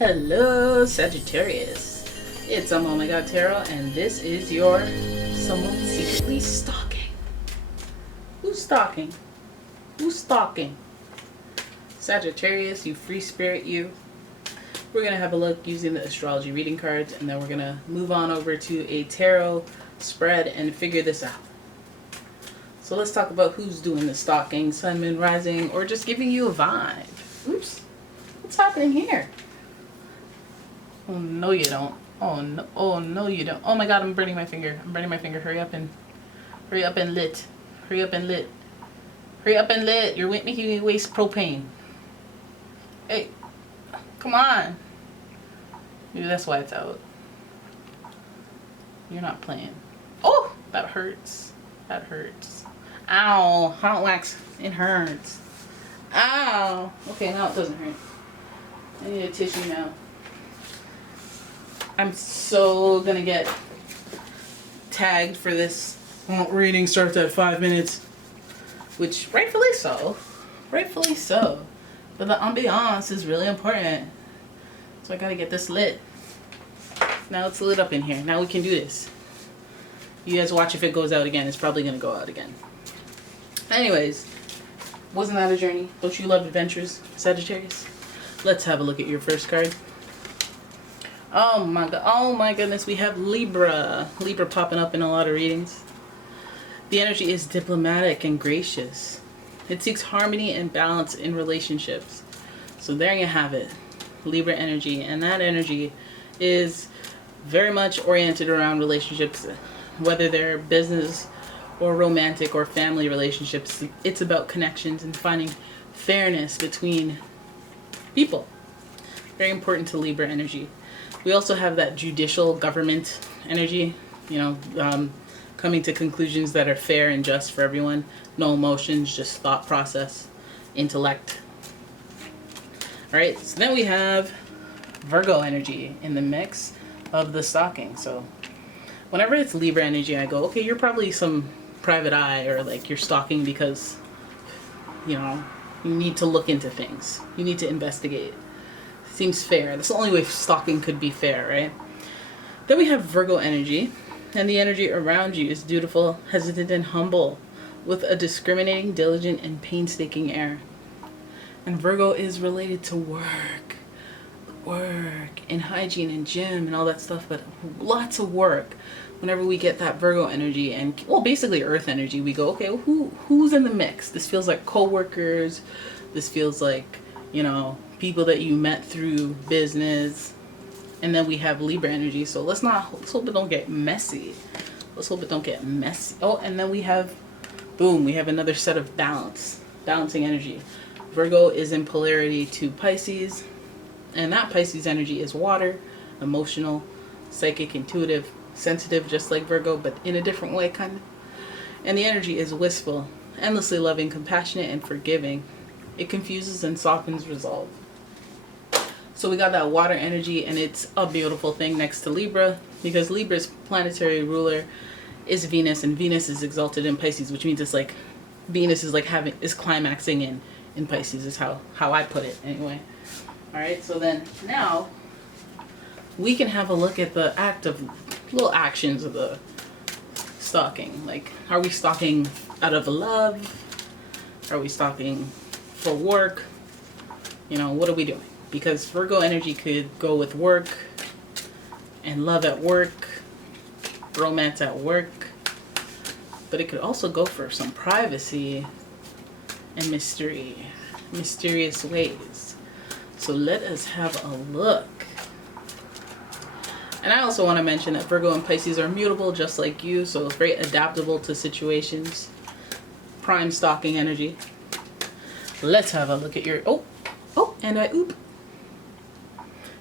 Hello, Sagittarius. It's umomgtarot, and this is your someone secretly stalking. Who's stalking? Who's stalking? Sagittarius, you free spirit, you. We're going to have a look using the astrology reading cards, and then we're going to move on over to a tarot spread and figure this out. So let's talk about who's doing the stalking, sun, moon, rising, or just giving you a vibe. Oops. What's happening here? Oh, no you don't. Oh no you don't. Oh my god, I'm burning my finger. I'm burning my finger. Hurry up and lit. Hurry up and lit. Hurry up and lit. You're making me waste propane. Hey, come on. Maybe that's why it's out. You're not playing. Oh, that hurts. That hurts. Ow, hot wax. It hurts. Ow. Okay, now it doesn't hurt. I need a tissue now. I'm so gonna get tagged for this. Reading starts at 5 minutes, which rightfully so. Rightfully so. But the ambiance is really important. So I gotta get this lit. Now it's lit up in here. Now we can do this. You guys watch if it goes out again. It's probably gonna go out again. Anyways, wasn't that a journey? Don't you love adventures, Sagittarius? Let's have a look at your first card. Oh my god! Oh my goodness! We have Libra. Libra popping up in a lot of readings. The energy is diplomatic and gracious. It seeks harmony and balance in relationships. So there you have it, Libra energy, and that energy is very much oriented around relationships, whether they're business or romantic or family relationships. It's about connections and finding fairness between people. Very important to Libra energy. We also have that judicial government energy, coming to conclusions that are fair and just for everyone. No emotions, just thought process, intellect. All right, so then we have Virgo energy in the mix of the stalking. So whenever it's Libra energy, I go, okay, you're probably some private eye, or like you're stalking because, you need to look into things. You need to investigate. Seems fair. That's the only way stalking could be fair, right? Then we have Virgo energy, and the energy around you is dutiful, hesitant, and humble, with a discriminating, diligent, and painstaking air. And Virgo is related to work and hygiene and gym and all that stuff, but lots of work. Whenever we get that Virgo energy and, well, basically Earth energy, we go, okay, who's in the mix? This feels like co-workers. This feels like, people that you met through business. And then we have Libra energy, so let's hope it don't get messy. Let's hope it don't get messy. Oh, and then we have, boom, we have another set of balancing energy. Virgo is in polarity to Pisces, and that Pisces energy is water, emotional, psychic, intuitive, sensitive, just like Virgo, but in a different way, kind of. And the energy is wistful, endlessly loving, compassionate, and forgiving. It confuses and softens resolve. So we got that water energy, and it's a beautiful thing next to Libra, because Libra's planetary ruler is Venus, and Venus is exalted in Pisces, which means it's like Venus is like is climaxing in Pisces, is how I put it anyway. All right, so then now we can have a look at the little actions of the stalking. Like, are we stalking out of love? Are we stalking for work? What are we doing? Because Virgo energy could go with work and love at work, romance at work, but it could also go for some privacy and mystery, mysterious ways. So let us have a look. And I also want to mention that Virgo and Pisces are mutable just like you, so it's very adaptable to situations. Prime stalking energy. Let's have a look at your, and I oop.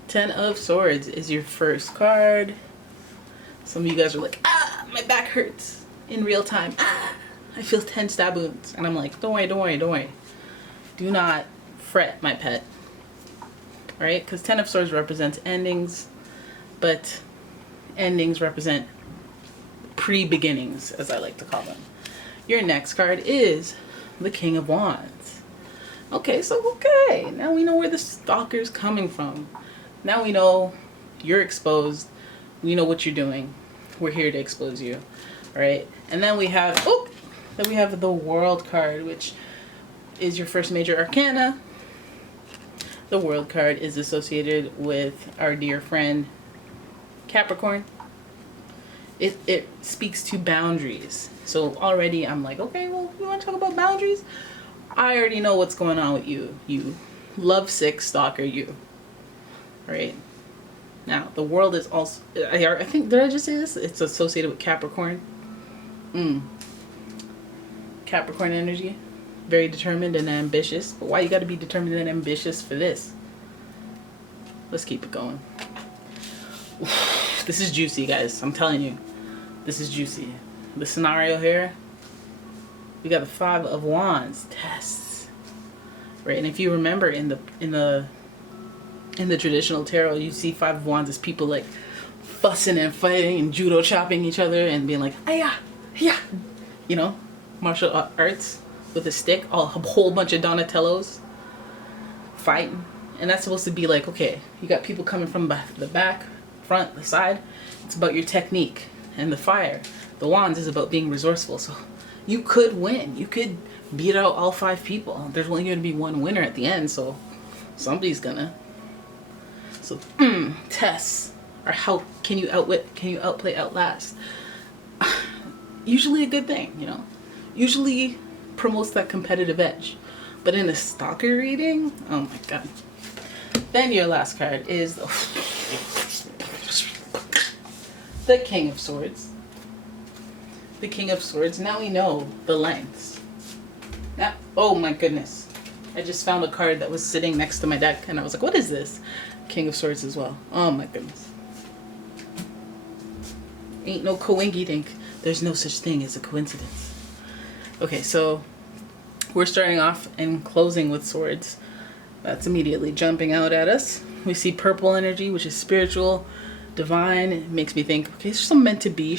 10 of Swords is your first card. Some of you guys are like, my back hurts in real time. I feel 10 stab wounds. And I'm like, don't worry. Do not fret, my pet. All right, because 10 of Swords represents endings, but endings represent pre-beginnings, as I like to call them. Your next card is the King of Wands. Okay, now we know where the stalker's coming from. Now we know you're exposed. We know what you're doing. We're here to expose you. All right. And then we have, the World card, which is your first major arcana. The World card is associated with our dear friend Capricorn. It speaks to boundaries. So already I'm like, okay, well, you want to talk about boundaries? I already know what's going on with you. You lovesick stalker, you. Right? Now, the World is also, I think, did I just say this? It's associated with Capricorn. Capricorn energy. Very determined and ambitious. But why you got to be determined and ambitious for this? Let's keep it going. This is juicy, guys. I'm telling you. This is juicy. The scenario here, we got the Five of Wands. Tests. Right? And if you remember in the traditional tarot, you see Five of Wands as people like fussing and fighting and judo chopping each other and being like, "Aya, yeah," you know, martial arts with a stick, a whole bunch of Donatellos fighting. And that's supposed to be like, okay, you got people coming from the back, front, the side. It's about your technique. And the fire, the wands, is about being resourceful. So you could win. You could beat out all 5 people. There's only going to be one winner at the end, so somebody's gonna. So tests are how can you outwit, can you outplay, outlast. Usually a good thing, you know. Usually promotes that competitive edge. But in a stalker reading, oh my god. Then your last card is the King of Swords. The King of Swords. Now we know the lengths. Now, oh my goodness. I just found a card that was sitting next to my deck and I was like, what is this? King of Swords as well. Oh my goodness. Ain't no coinky dink. There's no such thing as a coincidence. Okay, so we're starting off and closing with swords. That's immediately jumping out at us. We see purple energy, which is spiritual, divine. It makes me think, okay, there's some meant to be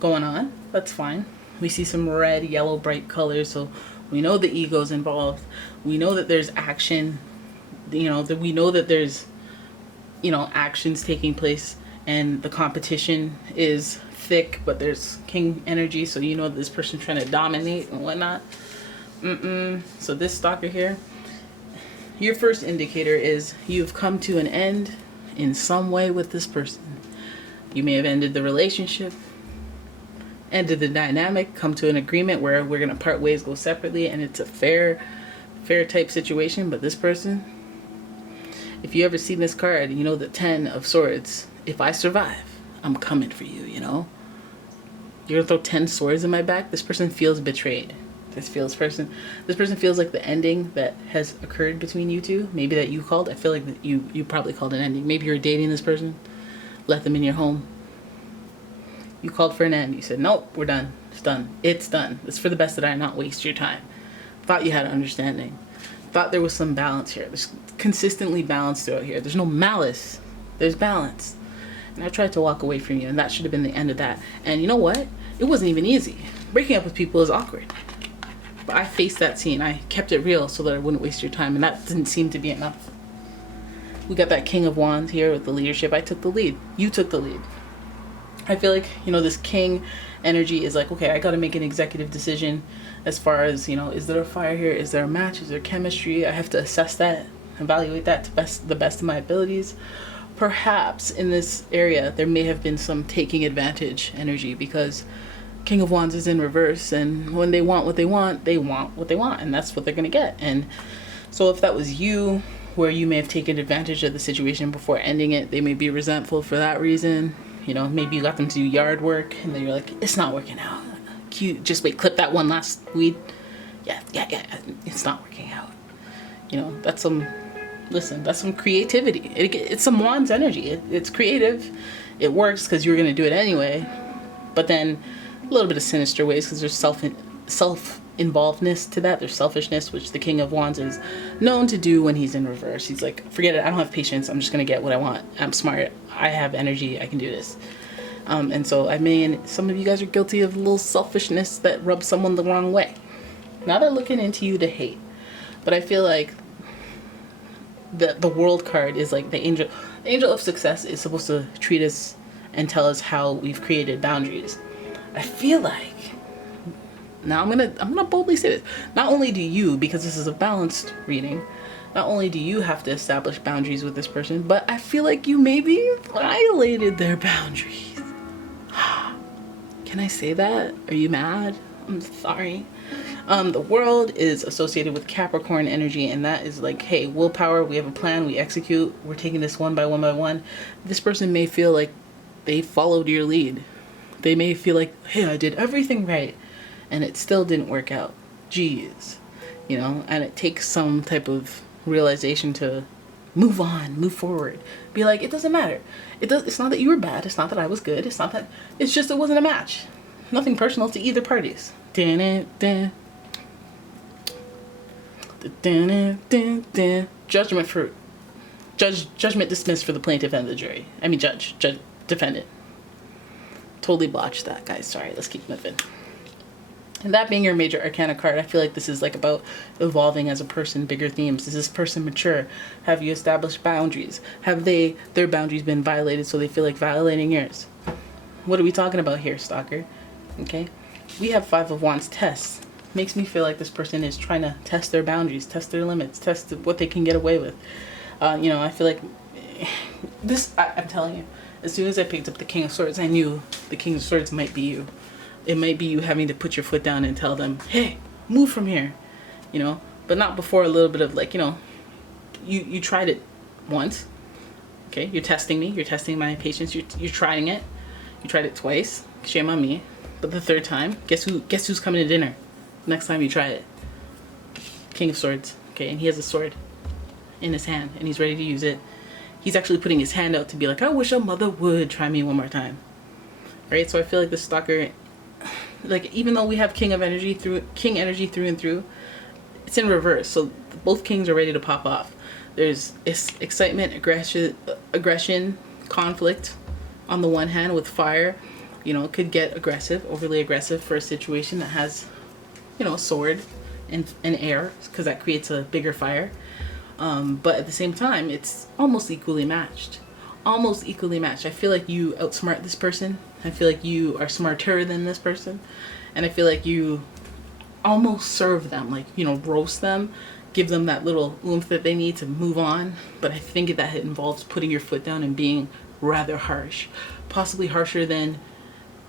going on. That's fine. We see some red, yellow, bright colors, so we know the ego's involved. We know that there's action. You know, that we know that there's, you know, actions taking place, and the competition is thick, but there's king energy, so you know this person's trying to dominate and whatnot. So this stalker here, your first indicator is you've come to an end in some way with this person. You may have ended the relationship, ended the dynamic, come to an agreement where we're going to part ways, go separately, and it's a fair type situation. But this person, if you ever seen this card, you know the 10 of Swords. If I survive, I'm coming for you, you know? You're going to throw 10 swords in my back? This person feels betrayed. This person feels like the ending that has occurred between you two, maybe that you called. I feel like that you probably called an ending. Maybe you're dating this person, let them in your home. You called for an end. You said, nope, we're done. It's done. It's done. It's for the best that I not waste your time. Thought you had an understanding. Thought there was some balance here. There's consistently balance throughout here. There's no malice. There's balance. And I tried to walk away from you, and that should have been the end of that. And you know what? It wasn't even easy. Breaking up with people is awkward. But I faced that scene. I kept it real so that I wouldn't waste your time, and that didn't seem to be enough. We got that King of Wands here with the leadership. I took the lead. You took the lead. I feel like, you know, this king energy is like, okay, I got to make an executive decision as far as, you know, is there a fire here? Is there a match? Is there chemistry? I have to assess that, evaluate that to the best of my abilities. Perhaps in this area, there may have been some taking advantage energy because King of Wands is in reverse, and when they want what they want, they want what they want, and that's what they're going to get. And so if that was you, where you may have taken advantage of the situation before ending it, they may be resentful for that reason. You know, maybe you got them to do yard work, and then you're like, it's not working out. Cute, just wait, clip that one last weed. Yeah, it's not working out. You know, that's some, listen, that's some creativity. It's some Wands energy. It's creative. It works because you were going to do it anyway. But then a little bit of sinister ways because there's self-involvedness to that. There's selfishness, which the King of Wands is known to do when he's in reverse. He's like, forget it, I don't have patience. I'm just going to get what I want. I'm smart. I have energy. I can do this. And so and some of you guys are guilty of a little selfishness that rubs someone the wrong way. Not that looking into you to hate, but I feel like the World card is like the angel. The angel of success is supposed to treat us and tell us how we've created boundaries. I feel like, now I'm gonna boldly say this. Not only do you, because this is a balanced reading, not only do you have to establish boundaries with this person, but I feel like you maybe violated their boundaries. Can I say that? Are you mad? I'm sorry. The world is associated with Capricorn energy, and that is like, hey, willpower, we have a plan, we execute, we're taking this one by one by one. This person may feel like they followed your lead. They may feel like, hey, I did everything right, and it still didn't work out. Jeez. You know, and it takes some type of realization to move on, move forward. Be like, it doesn't matter. It's not that you were bad. It's not that I was good. It's not that, it's just it wasn't a match. Nothing personal to either parties. Judgment for judgment dismissed for the plaintiff and the jury. I mean judge defendant. Totally botched that, guys. Sorry. Let's keep moving. And that being your major arcana card, I feel like this is like about evolving as a person, bigger themes. Is this person mature? Have you established boundaries? Have their boundaries been violated so they feel like violating yours? What are we talking about here, stalker? Okay. We have Five of Wands tests. Makes me feel like this person is trying to test their boundaries, test their limits, test what they can get away with. You know, I feel like this, I'm telling you, as soon as I picked up the King of Swords, I knew the King of Swords might be you. It might be you having to put your foot down and tell them, hey, move from here, you know, but not before a little bit of like, you know, you tried it once. Okay. You're testing me. You're testing my patience. You're trying it. You tried it twice. Shame on me. But the third time, guess who's coming to dinner next time you try it? King of Swords. Okay. And he has a sword in his hand and he's ready to use it. He's actually putting his hand out to be like, I wish a mother would try me one more time. Right. So I feel like this stalker, like, even though we have king energy through and through, it's in reverse. So both kings are ready to pop off. There's excitement, aggression, conflict on the one hand with fire. You know, it could get aggressive, overly aggressive for a situation that has, you know, a sword and air, because that creates a bigger fire. But at the same time, it's almost equally matched. Almost equally matched. I feel like you outsmart this person. I feel like you are smarter than this person. And I feel like you almost serve them, like, you know, roast them, give them that little oomph that they need to move on. But I think that it involves putting your foot down and being rather harsh, possibly harsher than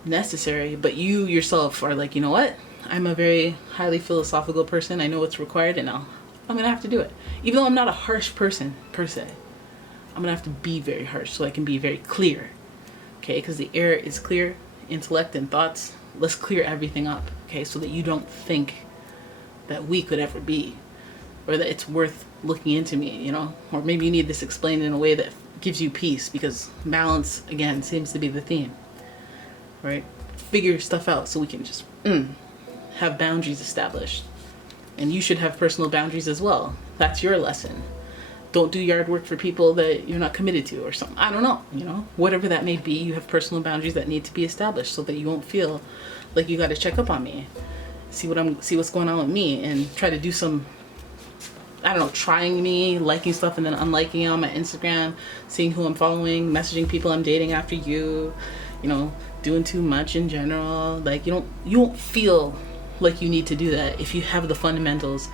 necessary. But you yourself are like, you know what? I'm a very highly philosophical person. I know what's required, and I'm going to have to do it. Even though I'm not a harsh person per se, I'm going to have to be very harsh so I can be very clear. Okay, because the air is clear, intellect and thoughts. Let's clear everything up, okay, so that you don't think that we could ever be, or that it's worth looking into me, you know, or maybe you need this explained in a way that gives you peace, because balance, again, seems to be the theme, right? Figure stuff out so we can just have boundaries established. And you should have personal boundaries as well. That's your lesson. Don't do yard work for people that you're not committed to or something. I don't know, you know, whatever that may be, you have personal boundaries that need to be established so that you won't feel like you got to check up on me, see what's going on with me, and try to do some, I don't know, trying me, liking stuff and then unliking it on my Instagram, seeing who I'm following, messaging people I'm dating after you know, doing too much in general. Like, you won't feel like you need to do that if you have the fundamentals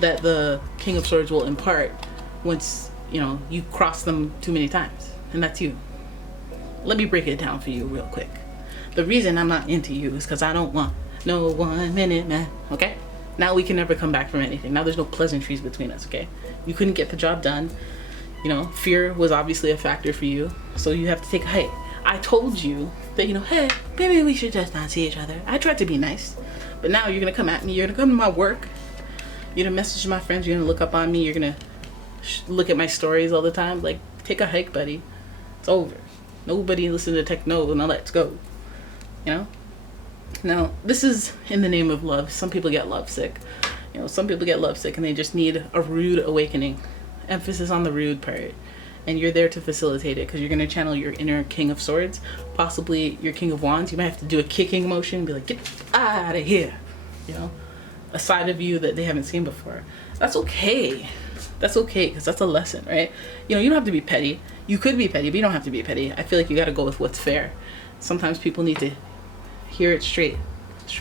that the King of Swords will impart once, you know, you cross them too many times. And that's you. Let me break it down for you real quick. The reason I'm not into you is because I don't want no 1 minute man, okay? Now we can never come back from anything. Now there's no pleasantries between us, okay? You couldn't get the job done. You know, fear was obviously a factor for you. So you have to take a hike. I told you that, you know, hey, maybe we should just not see each other. I tried to be nice. But now you're going to come at me. You're going to come to my work. You're going to message my friends. You're going to look up on me. You're going to look at my stories all the time. Like, take a hike, buddy. It's over. Nobody listen to techno. Now let's go. You know? Now, this is in the name of love. Some people get lovesick. You know, some people get lovesick and they just need a rude awakening. Emphasis on the rude part. And you're there to facilitate it because you're going to channel your inner King of Swords, possibly your King of Wands. You might have to do a kicking motion, be like, get out of here. You know, a side of you that they haven't seen before. That's okay. That's okay, because that's a lesson, right? You know, you don't have to be petty. You could be petty, but you don't have to be petty. I feel like you got to go with what's fair. Sometimes people need to hear it straight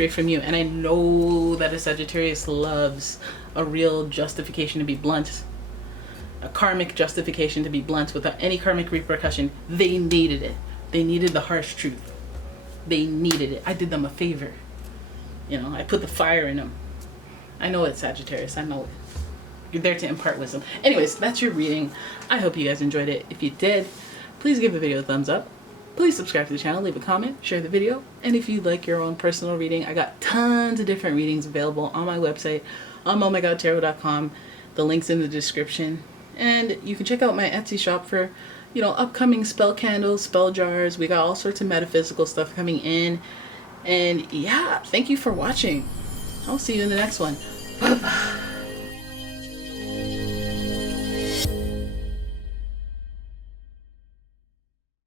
from you. And I know that a Sagittarius loves a real justification to be blunt, a karmic justification to be blunt without any karmic repercussion. They needed it. They needed the harsh truth. They needed it. I did them a favor. You know, I put the fire in them. I know it, Sagittarius. I know it. You're there to impart wisdom. Anyways, that's your reading. I hope you guys enjoyed it. If you did, please give the video a thumbs up. Please subscribe to the channel, leave a comment, share the video. And if you'd like your own personal reading, I got tons of different readings available on my website, umomgtarot.com. The link's in the description. And you can check out my Etsy shop for, you know, upcoming spell candles, spell jars. We got all sorts of metaphysical stuff coming in. And yeah, thank you for watching. I'll see you in the next one. Bye-bye.